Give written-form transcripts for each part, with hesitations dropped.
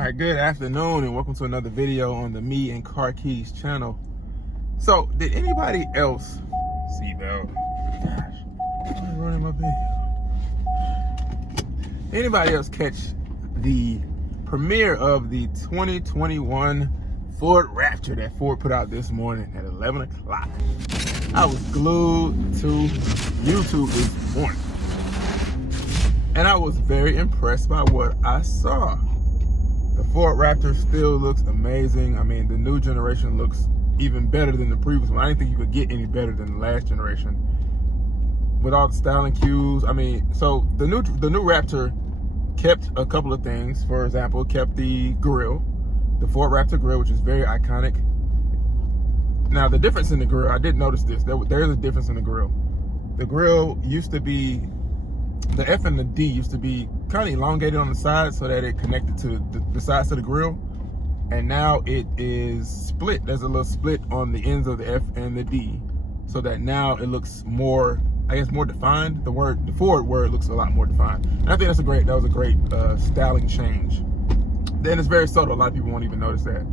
Alright, good afternoon and welcome to another video on the Me and Car Keys channel. So, did anybody else seatbelt? Gosh, I'm running my video. Anybody else catch the premiere of the 2021 Ford Raptor that Ford put out this morning at 11 o'clock? I was glued to YouTube this morning. And I was very impressed by what I saw. The Ford Raptor still looks amazing. I mean, the new generation looks even better than the previous one. I didn't think you could get any better than the last generation. With all the styling cues, I mean, so the new Raptor kept a couple of things. For example, kept the grille, the Ford Raptor grille, which is very iconic. Now, the difference in the grille, I did notice this. There is a difference in the grille. The grille used to be, the F and the D used to be kind of elongated on the side so that it connected to the sides of the grille, and now it is split. There's a little split on the ends of the F and the D, so that now it looks more, I guess, more defined. The Ford word looks a lot more defined, and I think that was a great styling change. Then it's very subtle. A lot of people won't even notice that.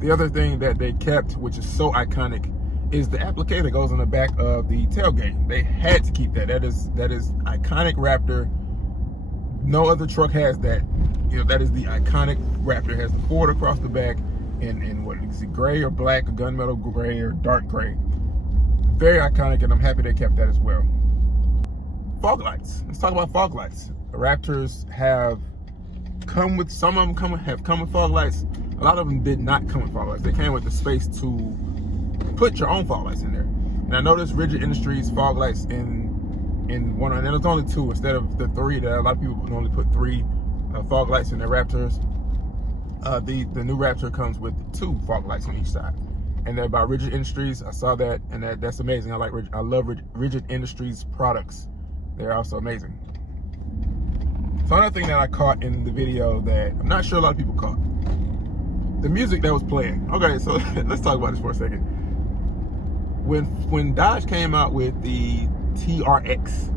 The other thing that they kept, which is so iconic, is the applique that goes on the back of the tailgate. They had to keep that. That is iconic Raptor. No other truck has that. You know, that is the iconic Raptor. It has the Ford across the back in what is it, gray or black, or gunmetal gray or dark gray. Very iconic, and I'm happy they kept that as well. Fog lights. Let's talk about fog lights. The Raptors have come with, some of them have come with fog lights. A lot of them did not come with fog lights. They came with the space to put your own fog lights in there. And I noticed Rigid Industries fog lights in one, and there's only two instead of the three that a lot of people normally put three fog lights in their Raptors. The new Raptor comes with two fog lights on each side, and they're by Rigid Industries. I saw that, and that's amazing. I love Rigid Industries products. They're also amazing. So another thing that I caught in the video that I'm not sure a lot of people caught, the music that was playing. Okay, so let's talk about this for a second. When Dodge came out with the TRX,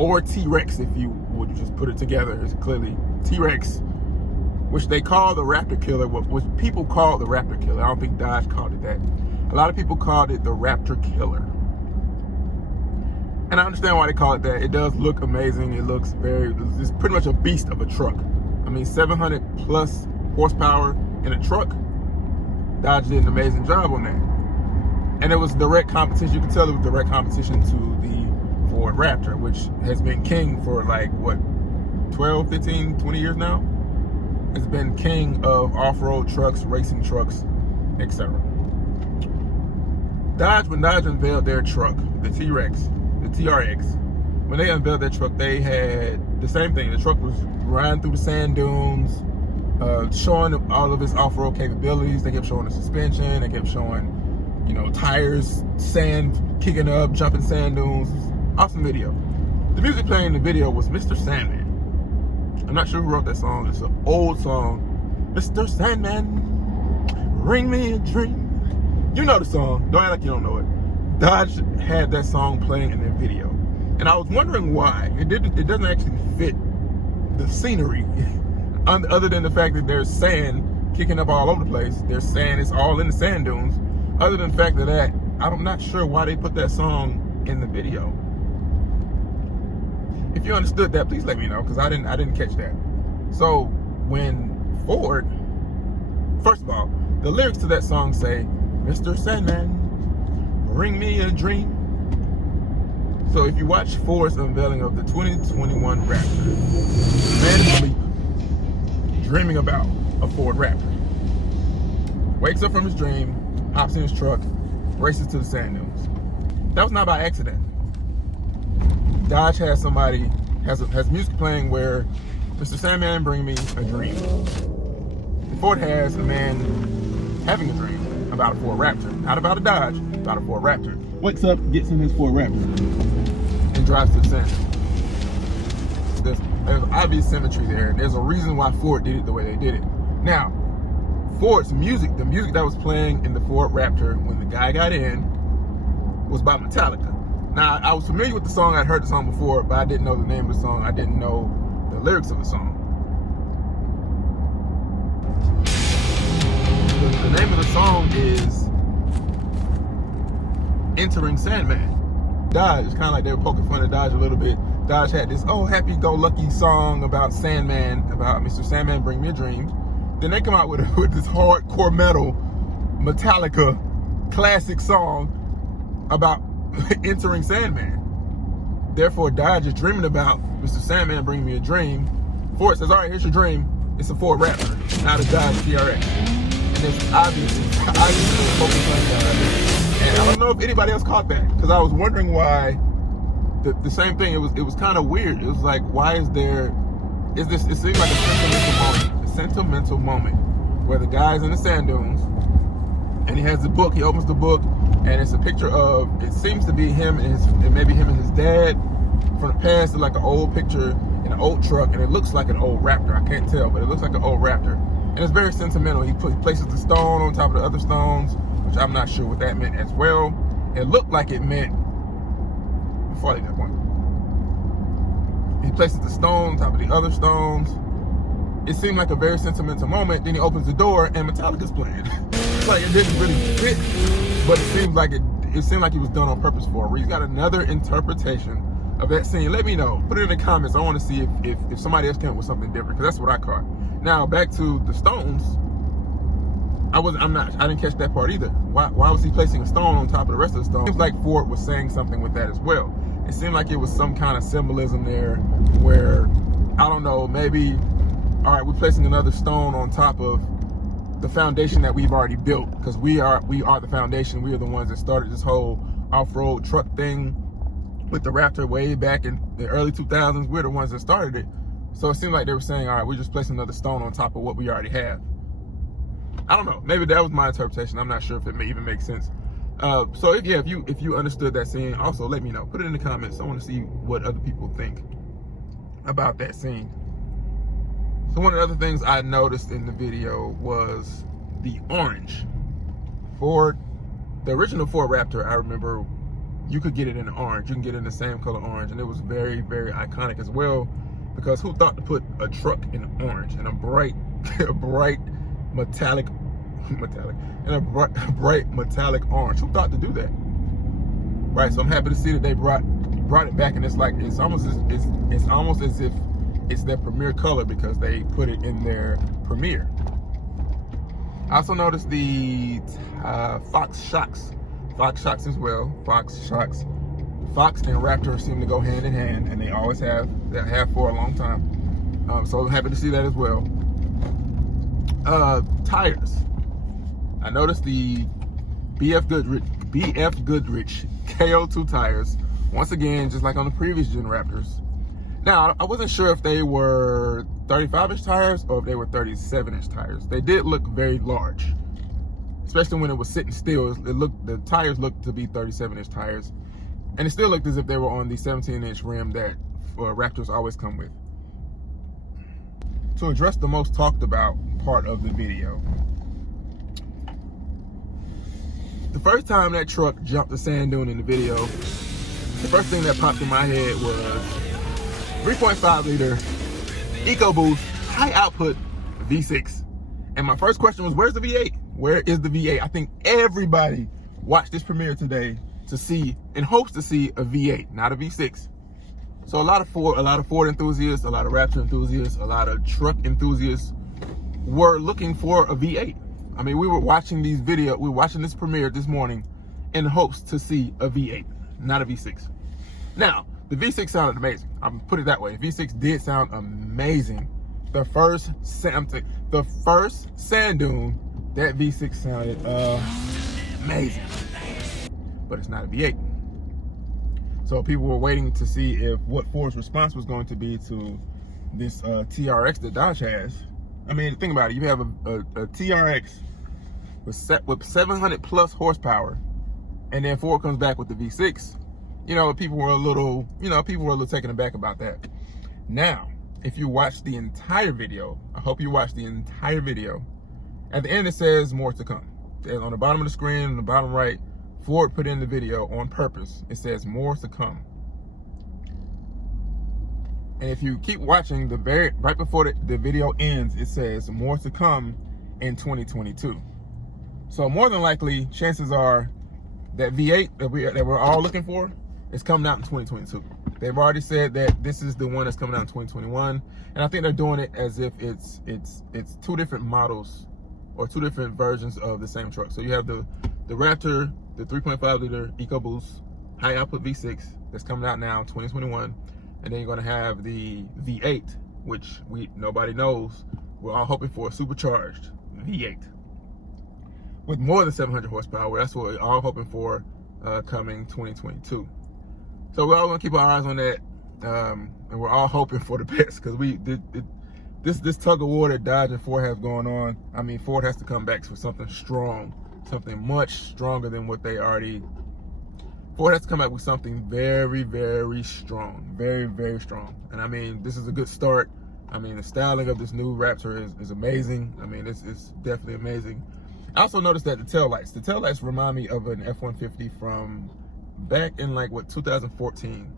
or TRex if you would just put it together, it's clearly TRex, which they call the Raptor Killer, which people call the Raptor Killer. I don't think Dodge called it that. A lot of people called it the Raptor Killer. And I understand why they call it that. It does look amazing. It's pretty much a beast of a truck. I mean, 700 plus horsepower in a truck. Dodge did an amazing job on that. And it was direct competition. You can tell it was direct competition to the Ford Raptor, which has been king for like, what, 12, 15, 20 years now? It's been king of off-road trucks, racing trucks, etc. When Dodge unveiled their truck, the TRex, the TRX, when they unveiled that truck, they had the same thing. The truck was riding through the sand dunes, showing all of its off-road capabilities. They kept showing the suspension. They kept showing, you know, tires, sand kicking up, jumping sand dunes. Awesome video. The music playing in the video was Mr. Sandman. I'm not sure who wrote that song. It's an old song. Mr. Sandman, bring me a dream. You know the song. Don't act like you don't know it. Dodge had that song playing in their video. And I was wondering why. It doesn't actually fit the scenery. Other than the fact that there's sand kicking up all over the place. There's sand, it's all in the sand dunes. Other than the fact of that, I'm not sure why they put that song in the video. If you understood that, please let me know, because I didn't catch that. So when Ford, first of all, the lyrics to that song say, Mr. Sandman, bring me a dream. So if you watch Ford's unveiling of the 2021 Raptor, man is asleep, dreaming about a Ford Raptor. Wakes up from his dream, hops in his truck, races to the sand dunes. That was not by accident. Dodge has somebody, has music playing where Mr. Sandman, bring me a dream. And Ford has a man having a dream about a Ford Raptor. Not about a Dodge, about a Ford Raptor. Wakes up, gets in his Ford Raptor, and drives to the sand dunes. There's obvious symmetry there. There's a reason why Ford did it the way they did it. Now, Ford's music, the music that was playing in the Ford Raptor when the guy got in, was by Metallica. Now, I was familiar with the song. I'd heard the song before, but I didn't know the name of the song. I didn't know the lyrics of the song. entering Sandman. Dodge, it's kind of like they were poking fun at Dodge a little bit. Dodge had this, oh, happy-go-lucky song about Sandman, about Mr. Sandman, Bring Me a Dream. Then they come out with this hardcore metal, Metallica, classic song about entering Sandman. Therefore, Dodge is dreaming about Mr. Sandman, Bring Me a Dream. Ford says, all right, here's your dream. It's a Ford Raptor, not a Dodge TRX. And it's obviously focused on Dodge. And I don't know if anybody else caught that, because I was wondering why the same thing. It was kind of weird. It was like, why is this? It seemed like a sentimental moment where the guy's in the sand dunes and he has the book. He opens the book and it's a picture of, it seems to be him and maybe him and his dad from the past. It's like an old picture in an old truck, and it looks like an old Raptor. I can't tell, but it looks like an old Raptor, and it's very sentimental. He places the stone on top of the other stones, which I'm not sure what that meant as well. It looked like it meant, before I leave that point, he places the stone on top of the other stones. It seemed like a very sentimental moment. Then he opens the door and Metallica's playing. It's like it didn't really fit, but it seemed like it was done on purpose for a reason. He's got another interpretation of that scene. Let me know. Put it in the comments. I want to see if somebody else came up with something different, because that's what I caught. Now back to the stones. I didn't catch that part either. Why was he placing a stone on top of the rest of the stones? It seems like Ford was saying something with that as well. It seemed like it was some kind of symbolism there where, I don't know, maybe, all right, we're placing another stone on top of the foundation that we've already built, because we are the foundation. We are the ones that started this whole off-road truck thing with the Raptor way back in the early 2000s. We're the ones that started it. So it seemed like they were saying, all right, we're just placing another stone on top of what we already have. I don't know. Maybe that was my interpretation. I'm not sure if it may even make sense. So if you understood that scene, also let me know. Put it in the comments. I want to see what other people think about that scene. So one of the other things I noticed in the video was the orange. The original Ford Raptor, I remember you could get it in orange. You can get it in the same color orange, and it was very, very iconic as well, because who thought to put a truck in orange and a bright metallic orange? Who thought to do that? Right. So I'm happy to see that they brought it back, and it's almost as if it's their premier color, because they put it in their premiere. I also noticed the Fox shocks as well. Fox and Raptor seem to go hand in hand, and they always have for a long time. So I'm happy to see that as well. Tires. I noticed the BF Goodrich KO2 tires, once again, just like on the previous gen Raptors. Now, I wasn't sure if they were 35-inch tires or if they were 37-inch tires. They did look very large, especially when it was sitting still. The tires looked to be 37-inch tires, and it still looked as if they were on the 17-inch rim that Raptors always come with. To address the most talked about part of the video, the first time that truck jumped the sand dune in the video, the first thing that popped in my head was 3.5 liter EcoBoost high output V6. And my first question was, where's the V8? Where is the V8? I think everybody watched this premiere today to see, in hopes to see, a V8, not a V6. So a lot of Ford enthusiasts, a lot of Raptor enthusiasts, a lot of truck enthusiasts were looking for a V8. I mean, we were watching this premiere this morning in hopes to see a V8, not a V6. Now, the V6 sounded amazing. I'm put it that way. V6 did sound amazing. The first sand dune, that V6 sounded amazing. But it's not a V8. So people were waiting to see what Ford's response was going to be to this TRX that Dodge has. I mean, think about it. You have a TRX with 700 plus horsepower, and then Ford comes back with the V6. People were a little taken aback about that. Now, if you watch the entire video, I hope you watch the entire video. At the end, it says more to come. On the bottom of the screen, on the bottom right, Ford put in the video on purpose. It says more to come. And if you keep watching, right before the video ends, it says more to come in 2022. So more than likely, chances are that V8 that we're all looking for is coming out in 2022. They've already said that this is the one that's coming out in 2021, and I think they're doing it as if it's two different models or two different versions of the same truck. So you have the Raptor, the 3.5 liter EcoBoost high output V6 that's coming out now in 2021, and then you're going to have the V8, which nobody knows. We're all hoping for a supercharged V8 with more than 700 horsepower. That's what we're all hoping for coming 2022. So we're all gonna keep our eyes on that, and we're all hoping for the best, because this tug of war that Dodge and Ford have going on. I mean, Ford has to come back for something strong, something much stronger than what they already. Ford has to come back with something very, very strong, very, very strong. And I mean, this is a good start. I mean, the styling of this new Raptor is amazing. I mean, it's definitely amazing. I also noticed that the taillights remind me of an F-150 from back in like 2014.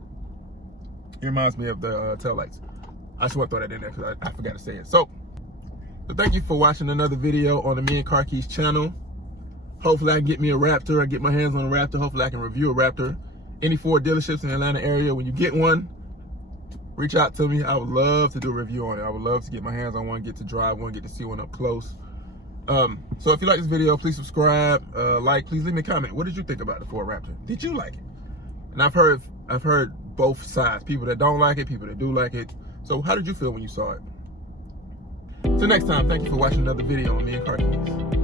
It reminds me of the taillights. I just want to throw that in there because I forgot to say it. So thank you for watching another video on the Me and Car Keys channel. Hopefully I can get me a Raptor. I get my hands on a Raptor. Hopefully I can review a Raptor. Any Ford dealerships in the Atlanta area, when you get one, reach out to me. I would love to do a review on it. I would love to get my hands on one, get to drive one, get to see one up close. So if you like this video, please subscribe, please leave me a comment. What did you think about the Ford Raptor? Did you like it? And I've heard both sides, people that don't like it, people that do like it. So how did you feel when you saw it? Till next time, thank you for watching another video on Me and Car Keys.